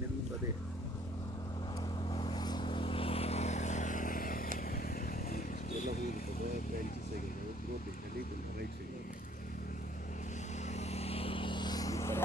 ನಿಮ್ದು ಅದೇ ಎಲ್ಲ ಹೋಗ್ತದೆ ಬ್ರಾಂಚಸ್ ಆಗಿದೆ ಗ್ರೋತ್ ನಡೀತಿಲ್ಲ ರೈಟ್ ಸೈಡ್ ಈ ಥರ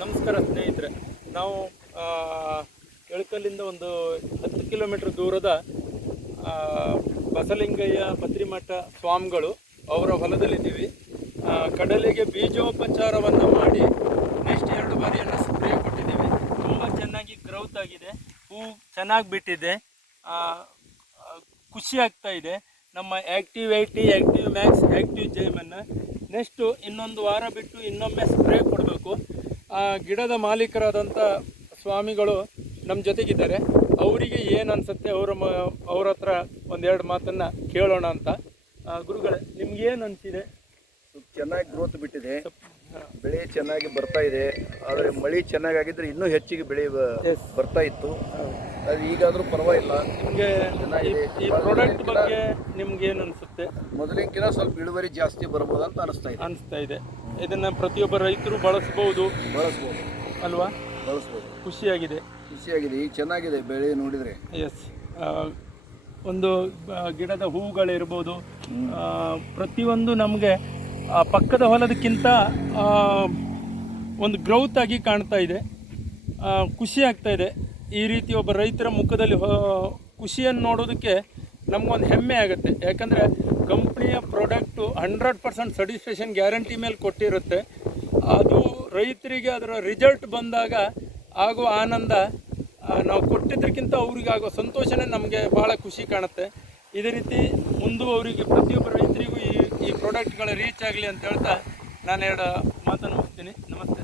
ನಮಸ್ಕಾರ ಸ್ನೇಹಿತರೆ, ನಾವು ಎಳಕಲ್ಲಿಂದ ಒಂದು 10 ಕಿಲೋಮೀಟರ್ ದೂರದ ಬಸಲಿಂಗಯ್ಯ ಪತ್ರಿಮಠ ಸ್ವಾಮಿಗಳು ಅವರ ಹೊಲದಲ್ಲಿದ್ದೀವಿ. ಕಡಲೆಗೆ ಬೀಜೋಪಚಾರವನ್ನು ಮಾಡಿ ನೆಕ್ಸ್ಟ್ 2 ಬಾರಿಯನ್ನು ಸ್ಪ್ರೇ ಕೊಟ್ಟಿದ್ದೀವಿ. ತುಂಬ ಚೆನ್ನಾಗಿ ಗ್ರೌತ್ ಆಗಿದೆ, ಹೂ ಚೆನ್ನಾಗಿ ಬಿಟ್ಟಿದೆ, ಖುಷಿ ಆಗ್ತಾ ಇದೆ. ನಮ್ಮ ಆ್ಯಕ್ಟಿವ್ 80, ಆ್ಯಕ್ಟಿವ್ ಮ್ಯಾಕ್ಸ್, ಆ್ಯಕ್ಟಿವ್ ಜೈಮನ್ನು ನೆಕ್ಸ್ಟು ಇನ್ನೊಂದು ವಾರ ಬಿಟ್ಟು ಇನ್ನೊಮ್ಮೆ ಸ್ಪ್ರೇ ಕೊಡಬೇಕು. ಗಿಡದ ಮಾಲೀಕರಾದಂಥ ಸ್ವಾಮಿಗಳು ನಮ್ಮ ಜೊತೆಗಿದ್ದಾರೆ. ಅವರಿಗೆ ಏನು ಅನಿಸುತ್ತೆ ಅವ್ರ ಹತ್ರ ಒಂದೆರಡು ಮಾತನ್ನು ಕೇಳೋಣ ಅಂತ. ಗುರುಗಳೇ, ನಿಮ್ಗೇನು ಅನಿಸಿದೆ? ಚೆನ್ನಾಗಿ ಗ್ರೋತ್ ಬಿಟ್ಟಿದೆ, ಬೆಳೆ ಚೆನ್ನಾಗಿ ಬರ್ತಾ ಇದೆ. ಆದರೆ ಮಳೆ ಚೆನ್ನಾಗಿದ್ರೆ ಇನ್ನೂ ಹೆಚ್ಚಿಗೆ ಬೆಳೆ ಬರ್ತಾ ಇತ್ತು. ಅದು ಈಗಾದರೂ ಪರವಾಗಿಲ್ಲ. ನಿಮಗೆ ಈ ಪ್ರಾಡಕ್ಟ್ ಬಗ್ಗೆ ನಿಮ್ಗೇನು ಅನಿಸುತ್ತೆ? ಮೊದಲಿನ ಸ್ವಲ್ಪ ಇಳುವರಿ ಜಾಸ್ತಿ ಬರ್ಬೋದು ಅಂತ ಅನಿಸ್ತಾ ಇದೆ. ಇದನ್ನು ಪ್ರತಿಯೊಬ್ಬ ರೈತರು ಬಳಸ್ಬೋದು ಅಲ್ವಾ? ಬಳಸ್ಬೋದು. ಖುಷಿಯಾಗಿದೆ. ಈಗ ಚೆನ್ನಾಗಿದೆ ಬೆಳೆ ನೋಡಿದರೆ. ಎಸ್, ಒಂದು ಗಿಡದ ಹೂವುಗಳಿರ್ಬೋದು, ಪ್ರತಿಯೊಂದು ನಮಗೆ ಪಕ್ಕದ ಹೊಲದಕ್ಕಿಂತ ಒಂದು ಗ್ರೌತ್ ಆಗಿ ಕಾಣ್ತಾ ಇದೆ. ಖುಷಿ ಆಗ್ತಾ ಇದೆ. ಈ ರೀತಿ ಒಬ್ಬ ರೈತರ ಮುಖದಲ್ಲಿ ಖುಷಿಯನ್ನು ನೋಡೋದಕ್ಕೆ ನಮಗೊಂದು ಹೆಮ್ಮೆ ಆಗುತ್ತೆ. ಯಾಕಂದರೆ ಕಂಪ್ನಿಯ ಪ್ರಾಡಕ್ಟು 100% ಸರ್ಟಿಫಿಕೇಷನ್ ಗ್ಯಾರಂಟಿ ಮೇಲೆ ಕೊಟ್ಟಿರುತ್ತೆ. ಅದು ರೈತರಿಗೆ ಅದರ ರಿಸಲ್ಟ್ ಬಂದಾಗ ಆಗುವ ಆನಂದ, ನಾವು ಕೊಟ್ಟಿದ್ದಕ್ಕಿಂತ ಅವ್ರಿಗೆ ಆಗೋ ಸಂತೋಷನೇ ನಮಗೆ ಭಾಳ ಖುಷಿ ಕಾಣುತ್ತೆ. ಇದೇ ರೀತಿ ಮುಂದೆ ಅವರಿಗೆ ಪ್ರತಿಯೊಬ್ಬ ರೈತರಿಗೂ ಈ ಪ್ರಾಡಕ್ಟ್ಗಳ ರೀಚ್ ಆಗಲಿ ಅಂತ ಹೇಳ್ತಾ ನಾನು 2 ಮಾತನ್ನು ಮುಗಿಸ್ತೀನಿ. ನಮಸ್ತೆ.